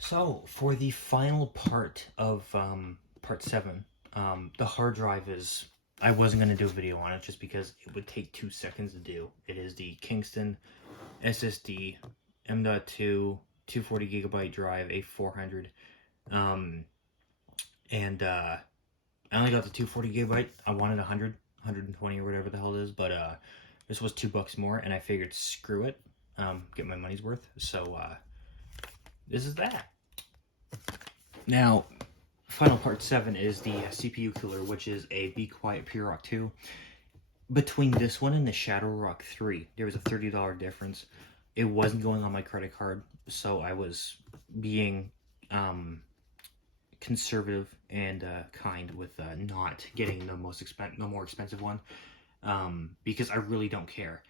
So, for the final part of part 7, the hard drive is... I wasn't going to do a video on it just because it would take 2 seconds to do. It is the Kingston SSD M.2 240 gigabyte drive A400. I only got the 240 gigabyte. I wanted 120 or whatever the hell it is, but this was $2 more, and I figured screw it, get my money's worth. So this is that. Now, final part 7 is the CPU cooler, which is a BeQuiet Pure Rock 2. Between this one and the Shadow Rock 3, there was a $30 difference. It wasn't going on my credit card, so I was being conservative and kind with not getting the more expensive one, because I really don't care.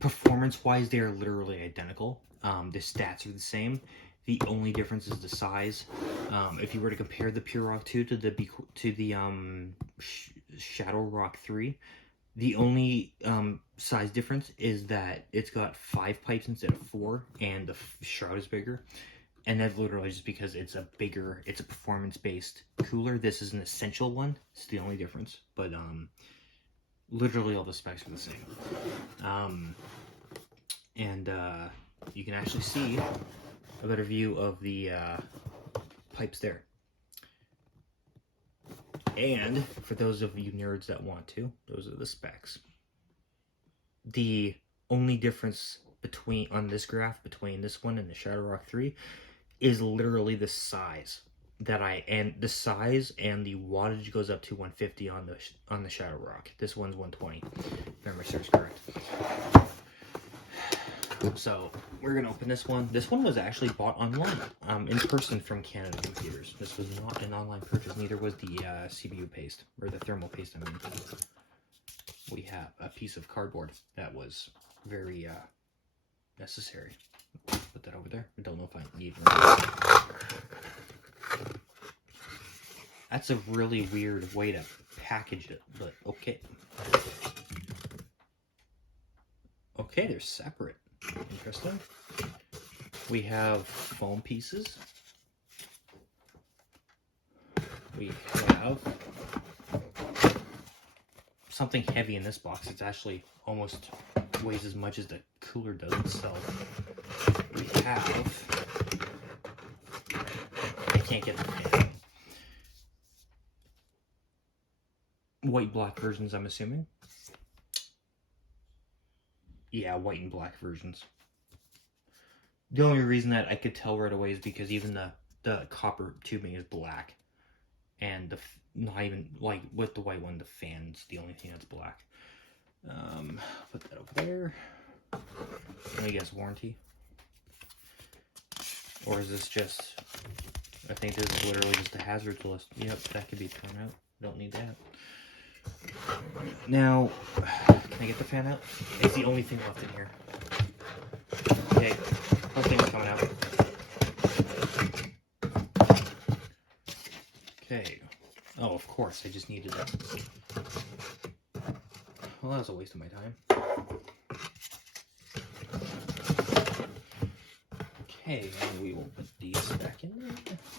Performance-wise, they are literally identical. The stats are the same. The only difference is the size. If you were to compare the Pure Rock 2 to the Shadow Rock 3, the only size difference is that it's got 5 pipes instead of 4, and the shroud is bigger. And that's literally just because it's a performance-based cooler. This is an essential one. It's the only difference. But literally all the specs are the same. You can actually see a better view of the pipes there. And for those of you nerds that want to, those are the specs. The only difference on this graph between this one and the Shadow Rock 3 is literally the size the size and the wattage goes up to 150 on the Shadow Rock. This one's 120, if memory serves correct. So we're gonna open this one. This one was actually bought online, in person from Canada Computers. This was not an online purchase. Neither was the CPU paste, or the thermal paste. I mean, we have a piece of cardboard that was very necessary. Put that over there. I don't know if I need it. That's a really weird way to package it, but okay. Okay, they're separate. Interesting. We have foam pieces. We have something heavy in this box. It's actually almost weighs as much as the cooler does itself. We have... I can't get the fan. White black versions, I'm assuming. Yeah, white and black versions. The only reason that I could tell right away is because even the copper tubing is black. And not even, like, with the white one, the fan's the only thing that's black. Put that over there. I guess warranty. Or is this just... I think this is literally just a hazards list. Yep, that could be thrown out. Don't need that. Now, can I get the fan out? It's the only thing left in here. Okay, whole thing's coming out. Okay. Oh, of course, I just needed it. Well, that was a waste of my time. Okay, and we will put these back in there.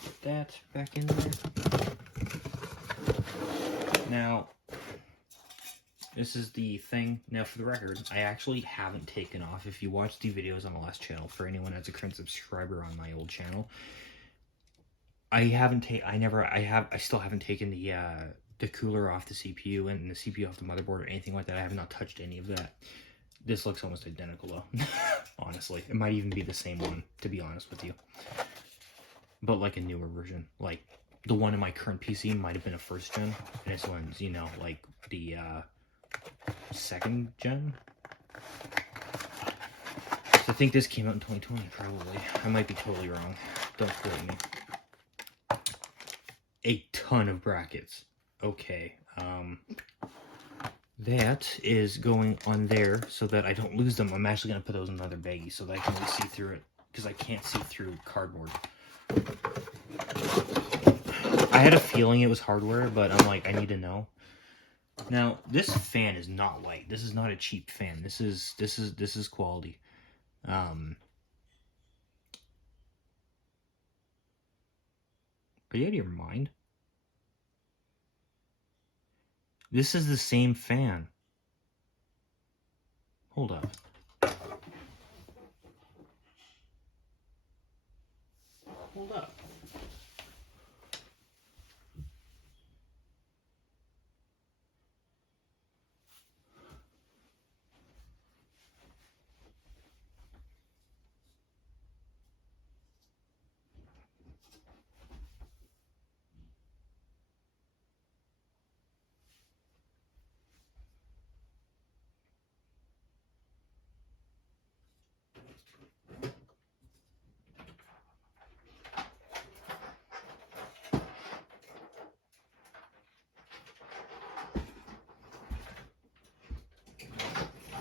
Put that back in there. Now, this is the thing. Now, for the record, I actually haven't taken off. If you watch the videos on the last channel, for anyone that's a current subscriber on my old channel, I still haven't taken the cooler off the CPU and the CPU off the motherboard or anything like that. I have not touched any of that. This looks almost identical though. Honestly, it might even be the same one, to be honest with you. But like a newer version. Like the one in my current PC might have been a 1st gen, and this one's, you know, like the 2nd gen. So I think this came out in 2020, probably. I might be totally wrong. Don't quote me. A ton of brackets. Okay, that is going on there so that I don't lose them. I'm actually going to put those in another baggie so that I can really see through it, because I can't see through cardboard. I had a feeling it was hardware, but I'm like, I need to know. Now, this fan is not light. This is not a cheap fan. This is quality. Are you out of your mind? This is the same fan. Hold up. Hold up.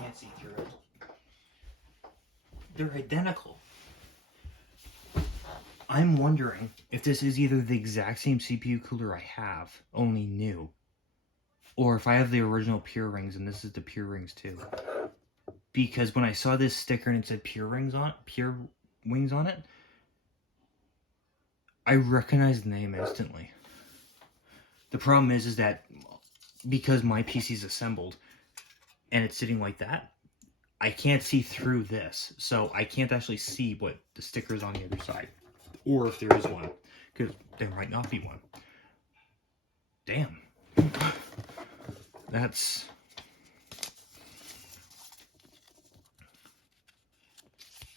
Can't see through it. They're identical. I'm wondering if this is either the exact same CPU cooler I have, only new, or if I have the original Pure Rings and this is the Pure Rings too. Because when I saw this sticker and it said Pure Wings on it, I recognized the name instantly. The problem is that because my PC's assembled and it's sitting like that, I can't see through this, so I can't actually see what the sticker is on the other side, or if there is one, because there might not be one. Damn. That's...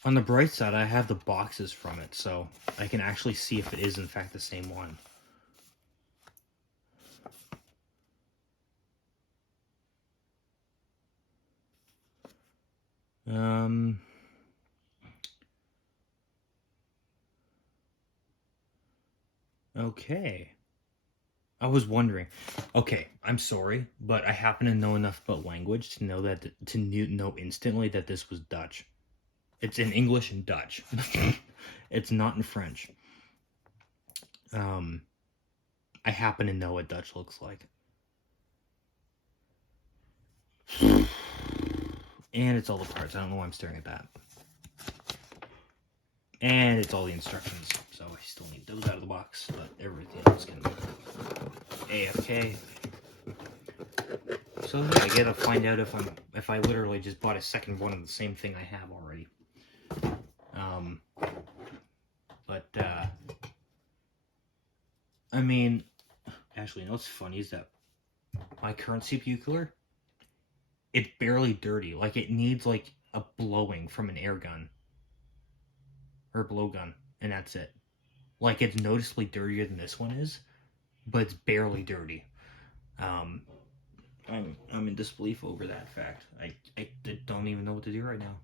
On the bright side, I have the boxes from it, so I can actually see if it is in fact the same one. Okay. I was wondering. Okay, I'm sorry, but I happen to know enough about language to know that know instantly that this was Dutch. It's in English and Dutch. It's not in French. I happen to know what Dutch looks like. And it's all the parts. I don't know why I'm staring at that. And it's all the instructions, so I still need those out of the box, but everything else can be AFK. So yeah, I gotta find out if I literally just bought a second one of the same thing I have already. I mean, actually, you know what's funny is that my current CPU cooler, it's barely dirty. Like, it needs, like, a blowing from an air gun. Or blowgun, and that's it. Like, it's noticeably dirtier than this one is, but it's barely dirty. I'm in disbelief over that fact. I don't even know what to do right now.